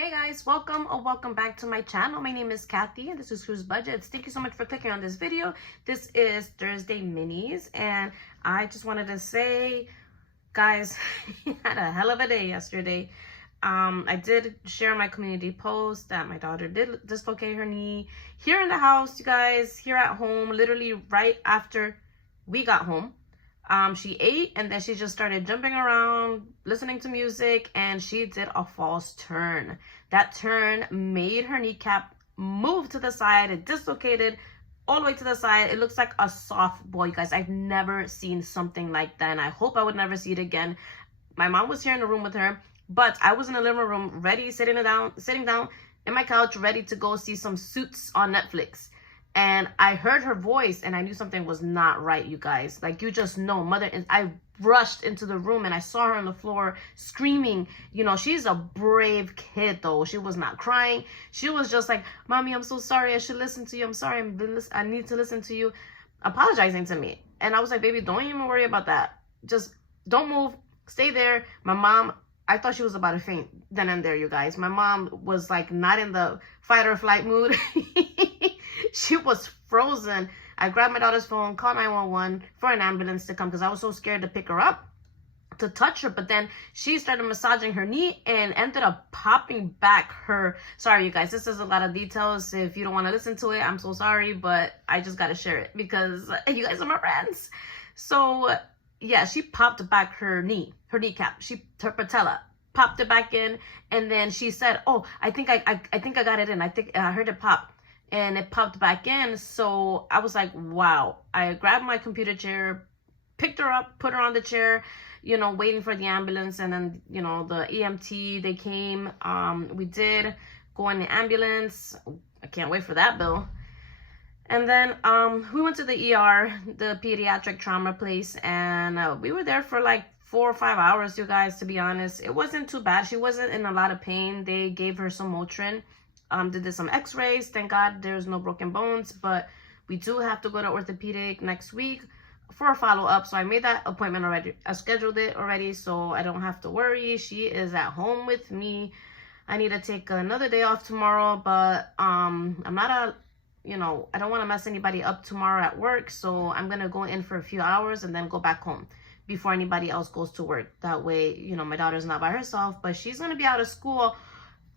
Hey guys, welcome or welcome back to my channel. My name is Kathy and this is Cruise Budgets. Thank you so much for clicking on this video. This is Thursday Minis and I just wanted to say, guys, had a hell of a day yesterday. I did share my community post that my daughter did dislocate her knee here in the house, you guys, here at home, literally right after we got home. She ate and then she just started jumping around, listening to music, and she did a false turn. That turn made her kneecap move to the side. It dislocated all the way to the side. It looks like a softball, you guys. I've never seen something like that, and I hope I would never see it again. My mom was here in the room with her, but I was in the living room ready, sitting down in my couch, ready to go see some Suits on Netflix. And I heard her voice and I knew something was not right, you guys. Like, you just know, I rushed into the room and I saw her on the floor screaming. You know, she's a brave kid though. She was not crying. She was just like, "Mommy, I'm so sorry. I should listen to you. I'm sorry. I need to listen to you," apologizing to me. And I was like, "Baby, don't even worry about that. Just don't move. Stay there." My mom, I thought she was about to faint then and there, you guys. My mom was like not in the fight or flight mood. She was frozen. I grabbed my daughter's phone, called 911 for an ambulance to come because I was so scared to pick her up, to touch her. But then she started massaging her knee and ended up popping back her... Sorry, you guys, this is a lot of details. If you don't want to listen to it, I'm so sorry, but I just got to share it because you guys are my friends. So, yeah, she popped back her kneecap. Her patella popped it back in, and then she said, "Oh, I think I got it in. I think I heard it pop." And it popped back in. So I was like, wow. I grabbed my computer chair, picked her up, put her on the chair, you know, waiting for the ambulance. And then, you know, the EMT, they came. We did go in the ambulance. I can't wait for that bill. And then we went to the ER, the pediatric trauma place, and we were there for like 4 or 5 hours, you guys, to be honest. It wasn't too bad. She wasn't in a lot of pain. They gave her some Motrin. Did some x-rays. Thank God there's no broken bones, but we do have to go to orthopedic next week for a follow-up. So I made that appointment already. I scheduled it already, so I don't have to worry. She is at home with me. I need to take another day off tomorrow, but I'm not I don't want to mess anybody up tomorrow at work, so I'm gonna go in for a few hours and then go back home before anybody else goes to work. That way, you know, my daughter's not by herself, but she's gonna be out of school.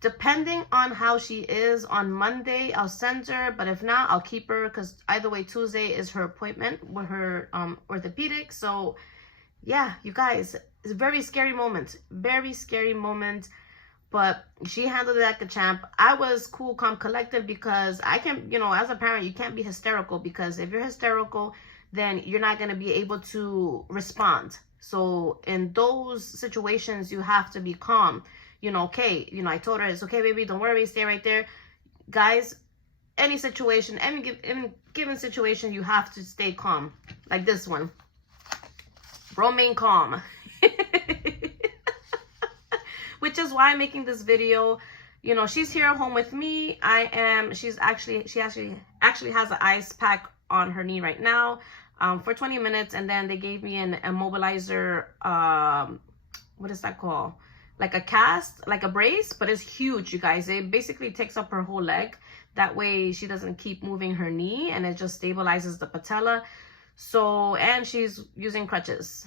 Depending on how she is on Monday, I'll send her. But if not, I'll keep her because either way, Tuesday is her appointment with her orthopedic. So, yeah, you guys, it's a very scary moment. Very scary moment. But she handled it like a champ. I was cool, calm, collected because I can, you know, as a parent, you can't be hysterical because if you're hysterical, then you're not going to be able to respond. So in those situations, you have to be calm. You know, okay, you know, I told her, "It's okay, baby, don't worry, stay right there." Guys, any situation, any given situation, you have to stay calm. Like this one. Remain calm. Which is why I'm making this video. You know, she's here at home with me. She actually has an ice pack on her knee right now for 20 minutes. And then they gave me an immobilizer, what is that called? Like a cast, like a brace, but it's huge, you guys. It basically takes up her whole leg. That way she doesn't keep moving her knee, and it just stabilizes the patella. So, and she's using crutches.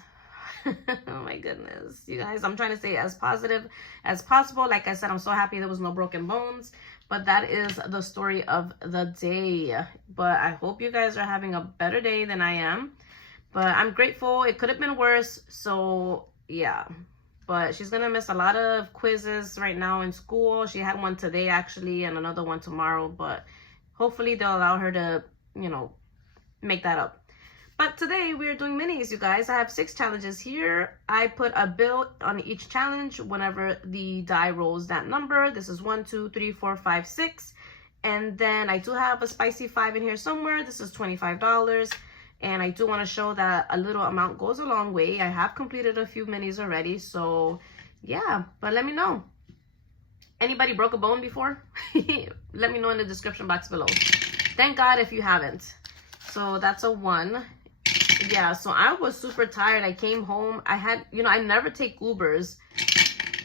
Oh my goodness, you guys, I'm trying to stay as positive as possible. Like I said, I'm so happy there was no broken bones, but that is the story of the day. But I hope you guys are having a better day than I am. But I'm grateful. It could have been worse. So yeah. But she's going to miss a lot of quizzes right now in school. She had one today, actually, and another one tomorrow. But hopefully they'll allow her to, you know, make that up. But today we are doing minis, you guys. I have 6 challenges here. I put a bill on each challenge whenever the die rolls that number. This is 1, 2, 3, 4, 5, 6. And then I do have a spicy 5 in here somewhere. This is $25. And I do want to show that a little amount goes a long way. I have completed a few minis already. So, yeah. But let me know. Anybody broke a bone before? Let me know in the description box below. Thank God if you haven't. So, that's a 1. Yeah, so I was super tired. I came home. I had, you know, I never take Ubers.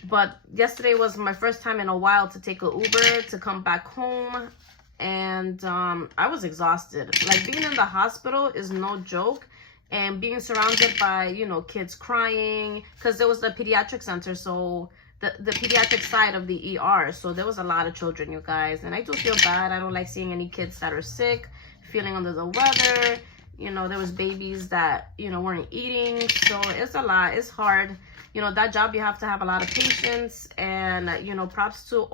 But yesterday was my first time in a while to take an Uber to come back home. And I was exhausted. Like, being in the hospital is no joke. And being surrounded by, you know, kids crying. Because it was the pediatric center. So the pediatric side of the ER. So there was a lot of children, you guys. And I do feel bad. I don't like seeing any kids that are sick, feeling under the weather. You know, there was babies that, you know, weren't eating. So it's a lot. It's hard. You know, that job, you have to have a lot of patience. And, you know, props to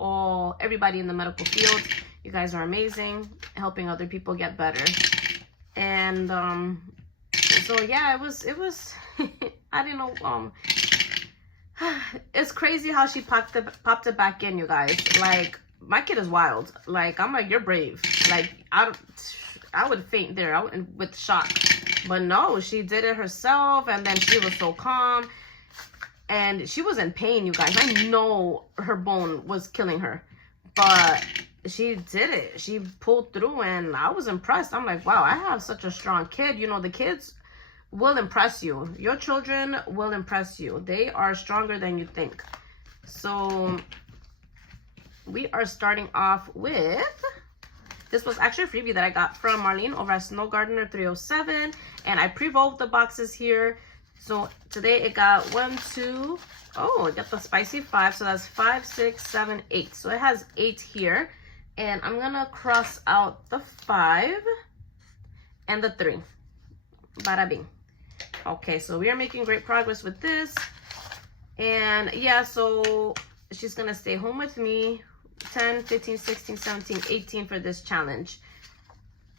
everybody in the medical field. You guys are amazing, helping other people get better. And so yeah, it was I didn't know. It's crazy how she popped it back in, you guys. Like, my kid is wild. Like, I'm like, you're brave. Like, I would faint there with shock. But no, she did it herself. And then she was so calm. And she was in pain, you guys. I know her bone was killing her. But she did it. She pulled through. And I was impressed. I'm like, wow, I have such a strong kid. You know, the kids will impress you. Your children will impress you. They are stronger than you think. So we are starting off with, this was actually a freebie that I got from Marlene over at Snow Gardener 307, and I pre-rolled the boxes here. So today it got it got the spicy 5, so that's 5, 6, 7, 8. So it has 8 here, and I'm gonna cross out the 5 and the 3. Bada bing. Okay, so we are making great progress with this. And yeah, so she's gonna stay home with me 10, 15, 16, 17, 18 for this challenge.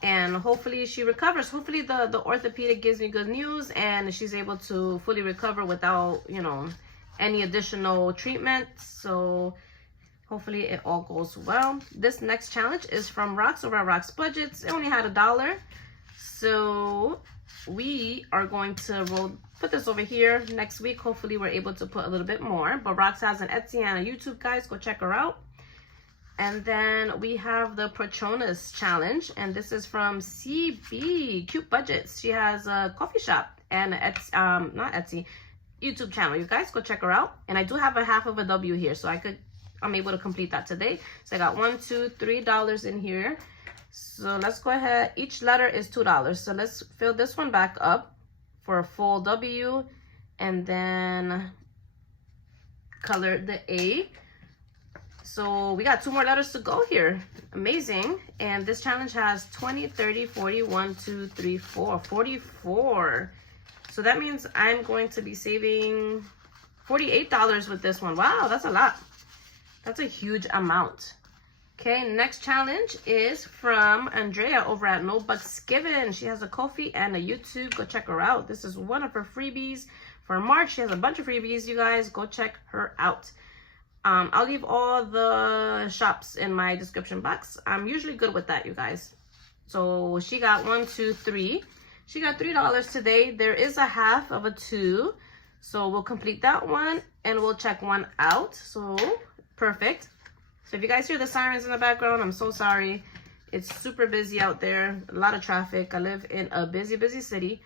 And hopefully she recovers. Hopefully the orthopedic gives me good news and she's able to fully recover without, you know, any additional treatment. So hopefully it all goes well. This next challenge is from Rox over at Rox Budgets. It only had $1. So we are going to put this over here. Next week, hopefully we're able to put a little bit more. But Rox has an Etsy and a YouTube, guys. Go check her out. And then we have the Patronus challenge, and this is from CB Cute Budgets. She has a coffee shop and not Etsy, YouTube channel. You guys go check her out. And I do have a half of a W here, so I'm able to complete that today. So I got $1, $2, $3 in here. So let's go ahead. Each letter is $2. So let's fill this one back up for a full W, and then color the A. So we got 2 more letters to go here. Amazing. And this challenge has 20, 30, 40, 1, 2, 3, 4, 44. So that means I'm going to be saving $48 with this one. Wow, that's a lot. That's a huge amount. Okay, next challenge is from Andrea over at No Bucks Given. She has a Ko-fi and a YouTube. Go check her out. This is one of her freebies for March. She has a bunch of freebies, you guys. Go check her out. I'll leave all the shops in my description box. I'm usually good with that, you guys. So she got 1, 2, 3. She got $3 today. There is a half of a 2. So we'll complete that one and we'll check one out. So perfect. So if you guys hear the sirens in the background, I'm so sorry. It's super busy out there. A lot of traffic. I live in a busy, busy city.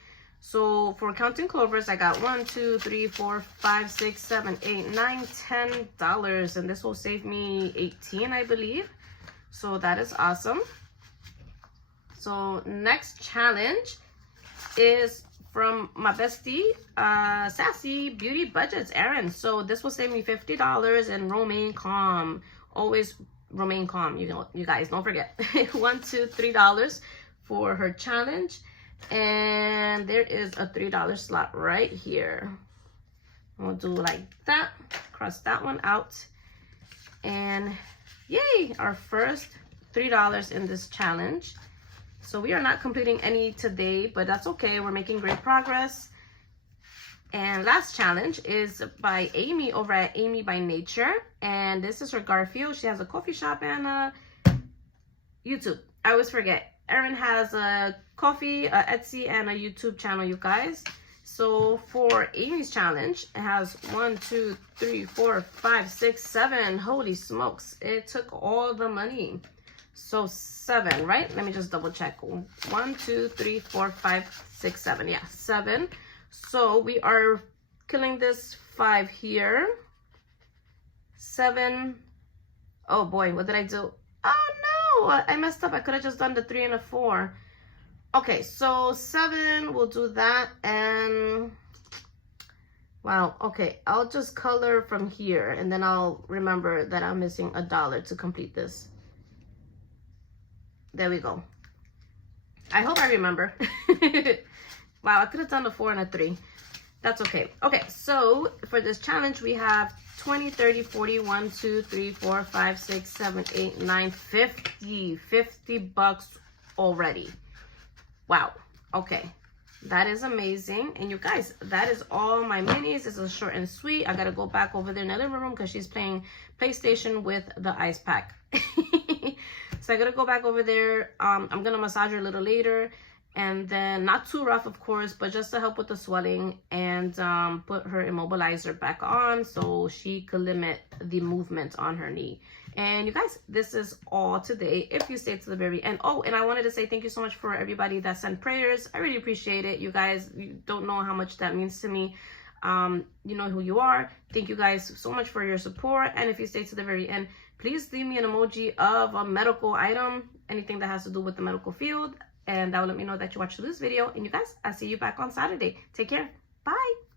So for counting clovers, I got 1, 2, 3, 4, 5, 6, 7, 8, 9, $10. And this will save me 18, I believe. So that is awesome. So next challenge is from my bestie, Sassy Beauty Budgets, Erin. So this will save me $50 and remain calm. Always remain calm, you guys, don't forget. $1, $2, $3 for her challenge. And there is a $3 slot right here. We'll do like that, cross that one out, and yay, our first $3 in this challenge. So we are not completing any today, but that's okay. We're making great progress. And last challenge is by Amy over at Amy by Nature, and this is her Garfield. She has a coffee shop and a YouTube. I always forget. Erin has a coffee, a Etsy, and a YouTube channel, you guys. So for Amy's challenge, it has 1, 2, 3, 4, 5, 6, 7. Holy smokes. It took all the money. So 7, right? Let me just double check. 1, 2, 3, 4, 5, 6, 7. Yeah, 7. So we are killing this 5 here. 7. Oh boy, what did I do? Oh no, I messed up. I could have just done the 3 and a 4. Okay, so 7, we'll do that. And wow, okay, I'll just color from here, and then I'll remember that I'm missing $1 to complete this. There we go. I hope I remember. Wow, I could have done a 4 and a 3. That's okay. Okay, so for this challenge, we have 20, 30, 40, 1, 2, 3, 4, 5, 6, 7, 8, 9, 50. $50 already. Wow. Okay. That is amazing. And you guys, that is all my minis. It's a short and sweet. I got to go back over there in the living room because she's playing PlayStation with the ice pack. So I got to go back over there. I'm going to massage her a little later. And then not too rough, of course, but just to help with the swelling, and put her immobilizer back on so she could limit the movement on her knee. And you guys, this is all today if you stay to the very end. Oh, and I wanted to say thank you so much for everybody that sent prayers. I really appreciate it. You guys, you don't know how much that means to me. You know who you are. Thank you guys so much for your support. And if you stay to the very end, please leave me an emoji of a medical item, anything that has to do with the medical field. And that will let me know that you watched this video. And you guys, I'll see you back on Saturday. Take care. Bye.